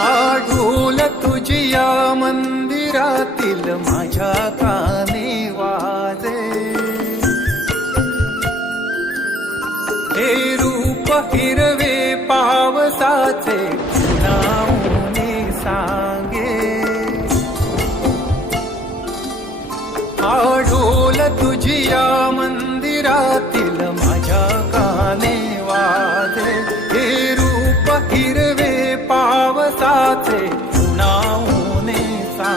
आढूल तुझिया मंदिरातील माझ्या काने वाजे. हे रूप हिरवे पावसाचे नावने सांगे. आढोल तुझिया मंदिरातील साथे चुनाव ने सा